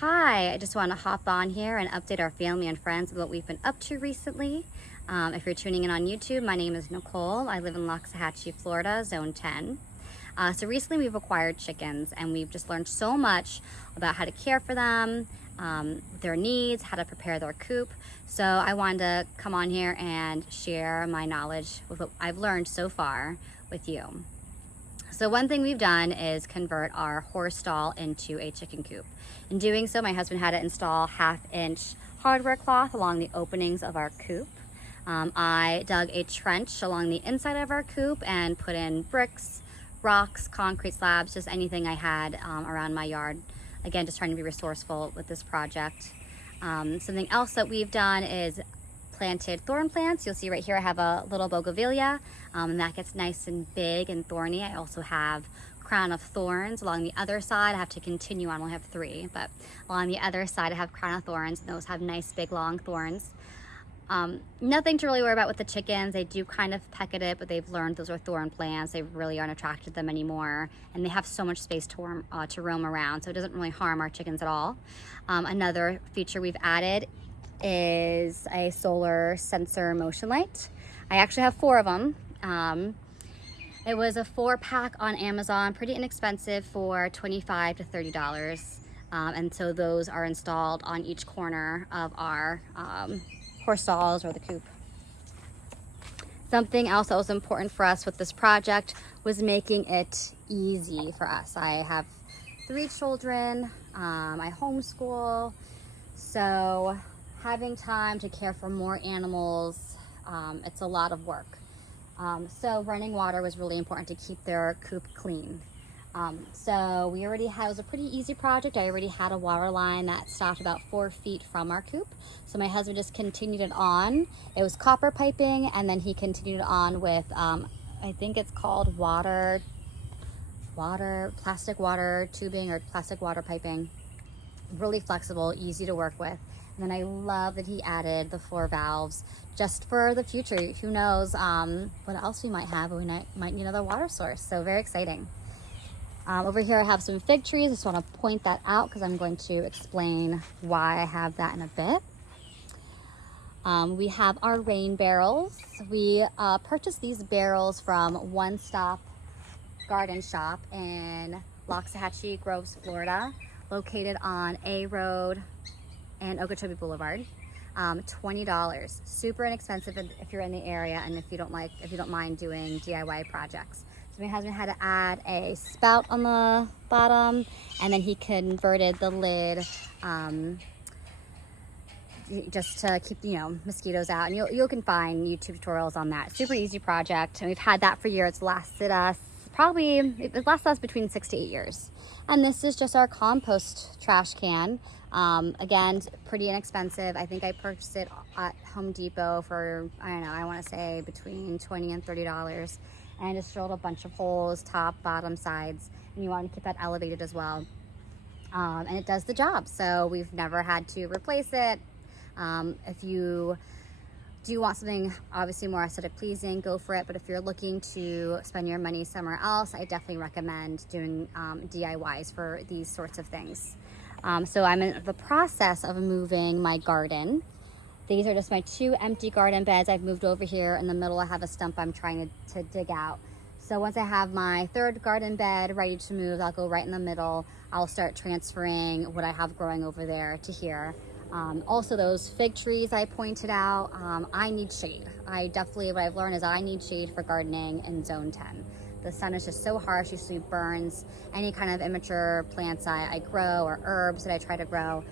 Hi, I just want to hop on here and update our family and friends with what we've been up to recently. If you're tuning in on YouTube, my name is Nicole. I live in Loxahatchee, Florida, Zone 10. So recently we've acquired chickens and we've just learned so much about how to care for them, their needs, how to prepare their coop. So I wanted to come on here and share my knowledge with what I've learned so far with you. So one thing we've done is convert our horse stall into a chicken coop. In doing so, my husband had to install 1/2-inch hardware cloth along the openings of our coop. I dug a trench along the inside of our coop and put in bricks, rocks, concrete slabs, just anything I had around my yard. Again, just trying to be resourceful with this project. Something else that we've done is planted thorn plants. You'll see right here I have a little bougainvillea, and that gets nice and big and thorny. I also have crown of thorns along the other side. I have to continue on, I only have 3, but along the other side I have crown of thorns, and those have nice big long thorns. Nothing to really worry about with the chickens. They do kind of peck at it, but they've learned those are thorn plants. They really aren't attracted to them anymore, and they have so much space to roam around, so it doesn't really harm our chickens at all. Another feature we've added is a solar sensor motion light. I actually have 4 of them. It was a 4-pack on Amazon, pretty inexpensive for $25 to $30. And so those are installed on each corner of our horse stalls or the coop. Something else that was important for us with this project was making it easy for us. I have 3 children, I homeschool, so having time to care for more animals, it's a lot of work. So running water was really important to keep their coop clean. So we already had, it was a pretty easy project. I already had a water line that stopped about 4 feet from our coop. So my husband just continued it on. It was copper piping, and then he continued on with, I think it's called plastic water tubing or plastic water piping. Really flexible, easy to work with. And then I love that he added the 4 valves just for the future. Who knows what else we might have, we might need another water source. So very exciting. Over here I have some fig trees. I just want to point that out because I'm going to explain why I have that in a bit. We have our rain barrels. We purchased these barrels from One Stop Garden Shop in Loxahatchee Groves, Florida, located on A Road and Okeechobee Boulevard. $20, super inexpensive if you're in the area and if you don't mind doing DIY projects. So my husband had to add a spout on the bottom, and then he converted the lid just to keep mosquitoes out. And you can find YouTube tutorials on that. Super easy project, and we've had that for years. It's lasted us it lasted us between 6 to 8 years. And this is just our compost trash can. Again, pretty inexpensive. I think I purchased it at Home Depot for, I don't know, I want to say between $20 and $30. And I just drilled a bunch of holes, top, bottom, sides, and you want to keep that elevated as well. And it does the job. So we've never had to replace it. If you do want something obviously more aesthetic pleasing, go for it. But if you're looking to spend your money somewhere else, I definitely recommend doing DIYs for these sorts of things. So I'm in the process of moving my garden. These are just my 2 empty garden beds. I've moved over here. In the middle I have a stump I'm trying to dig out. So once I have my 3rd garden bed ready to move, I'll go right in the middle. I'll start transferring what I have growing over there to here. Also those fig trees I pointed out, I need shade. What I've learned is I need shade for gardening in Zone 10. The sun is just so harsh, usually burns any kind of immature plants I grow or herbs that I try to grow.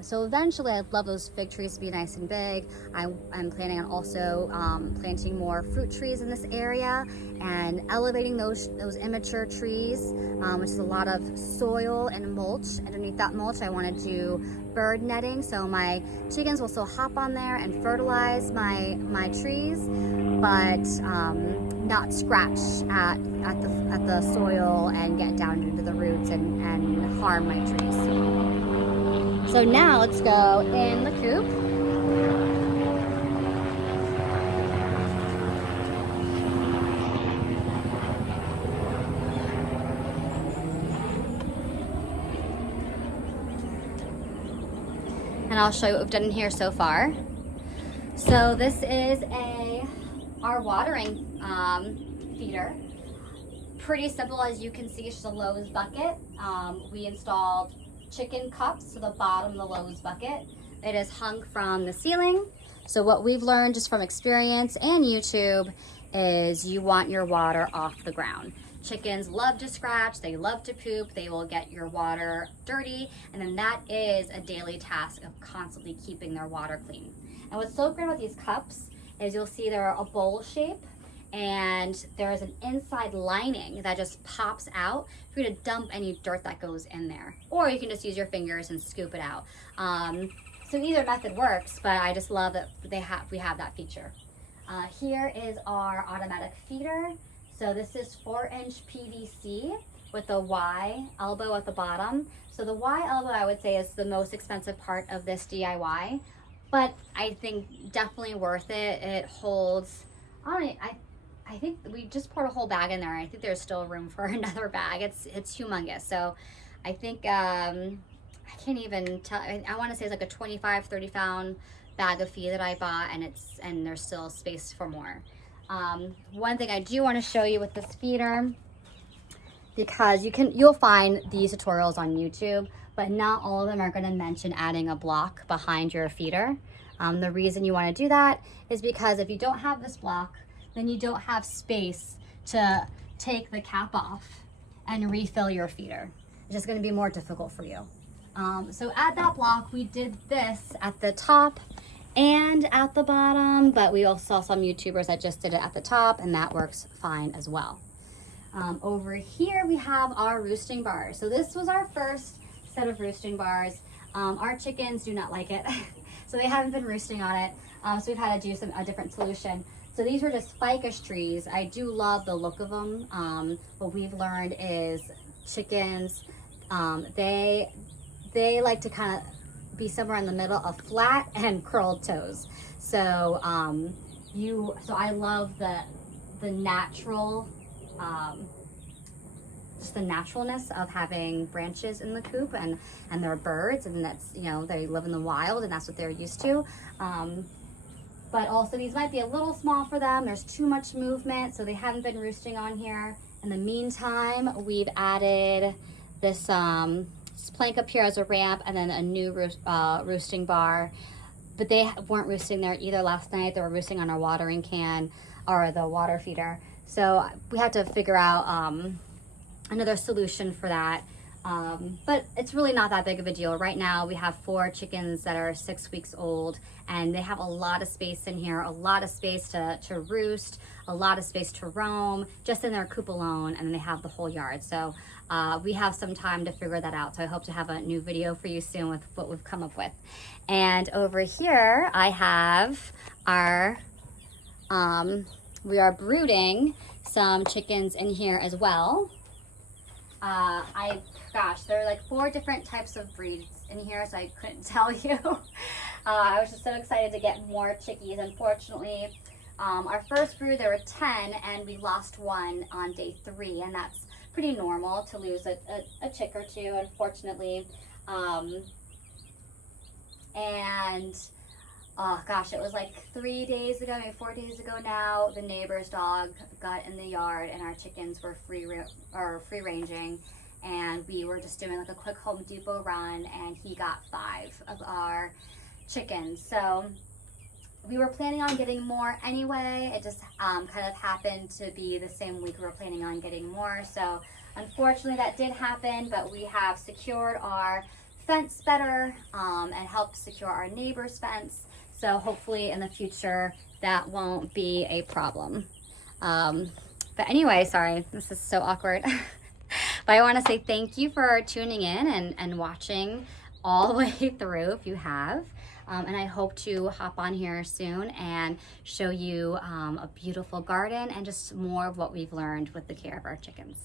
So eventually I'd love those fig trees to be nice and big. I'm planning on also planting more fruit trees in this area and elevating those immature trees, which is a lot of soil and mulch. Underneath that mulch I want to do bird netting, so my chickens will still hop on there and fertilize my trees, but not scratch at the soil and get down into the roots and harm my trees. So now let's go in the coop. and I'll show you what we've done in here so far. So this is our watering feeder. Pretty simple, as you can see. It's just a Lowe's bucket. We installed chicken cups to the bottom of the Lowe's bucket. It is hung from the ceiling. So what we've learned just from experience and YouTube is you want your water off the ground. Chickens love to scratch, they love to poop, they will get your water dirty, and then that is a daily task of constantly keeping their water clean. And what's so great about these cups is you'll see they're a bowl shape, and there's an inside lining that just pops out for you to dump any dirt that goes in there. Or you can just use your fingers and scoop it out. So either method works, but I just love that we have that feature. Here is our automatic feeder. So this is 4-inch PVC with a Y elbow at the bottom. So the Y elbow, I would say, is the most expensive part of this DIY, but I think definitely worth it. It holds, I think we just poured a whole bag in there. I think there's still room for another bag. It's humongous. So I think, I can't even tell, I want to say it's like a 25, 30 pound bag of feed that I bought, and there's still space for more. One thing I do want to show you with this feeder, because you'll find these tutorials on YouTube, but not all of them are going to mention adding a block behind your feeder. The reason you want to do that is because if you don't have this block, then you don't have space to take the cap off and refill your feeder. It's just going to be more difficult for you. So add that block. We did this at the top and at the bottom, but we also saw some YouTubers that just did it at the top, and that works fine as well. Over here we have our roosting bars. So this was our first set of roosting bars. Our chickens do not like it, so they haven't been roosting on it. So we've had to do a different solution. So these were just ficus trees. I do love the look of them. What we've learned is chickens, they like to kind of be somewhere in the middle of flat and curled toes. So so I love the natural, just the naturalness of having branches in the coop, and they're birds, and that's, they live in the wild, and that's what they're used to. But also these might be a little small for them. There's too much movement, so they haven't been roosting on here. In the meantime, we've added this plank up here as a ramp, and then a new roosting bar. But they weren't roosting there either last night. They were roosting on our watering can, or the water feeder. So we had to figure out another solution for that. But it's really not that big of a deal. Right now we have 4 chickens that are 6 weeks old, and they have a lot of space in here, a lot of space to roost, a lot of space to roam, just in their coop alone, and then they have the whole yard. So we have some time to figure that out. So I hope to have a new video for you soon with what we've come up with. And over here I have our, we are brooding some chickens in here as well. Gosh, there are like 4 different types of breeds in here, so I couldn't tell you. I was just so excited to get more chickies. Unfortunately, our first brood, there were 10, and we lost 1 on day 3, and that's pretty normal to lose a chick or 2, unfortunately. Oh gosh, it was like 3 days ago, maybe 4 days ago now, the neighbor's dog got in the yard, and our chickens were free ranging, and we were just doing like a quick Home Depot run, and he got 5 of our chickens. So we were planning on getting more anyway. It just kind of happened to be the same week we were planning on getting more. So unfortunately that did happen, but we have secured our fence better and helped secure our neighbor's fence. So hopefully in the future that won't be a problem. But anyway, sorry, this is so awkward. But I want to say thank you for tuning in and watching all the way through if you have. And I hope to hop on here soon and show you a beautiful garden and just more of what we've learned with the care of our chickens.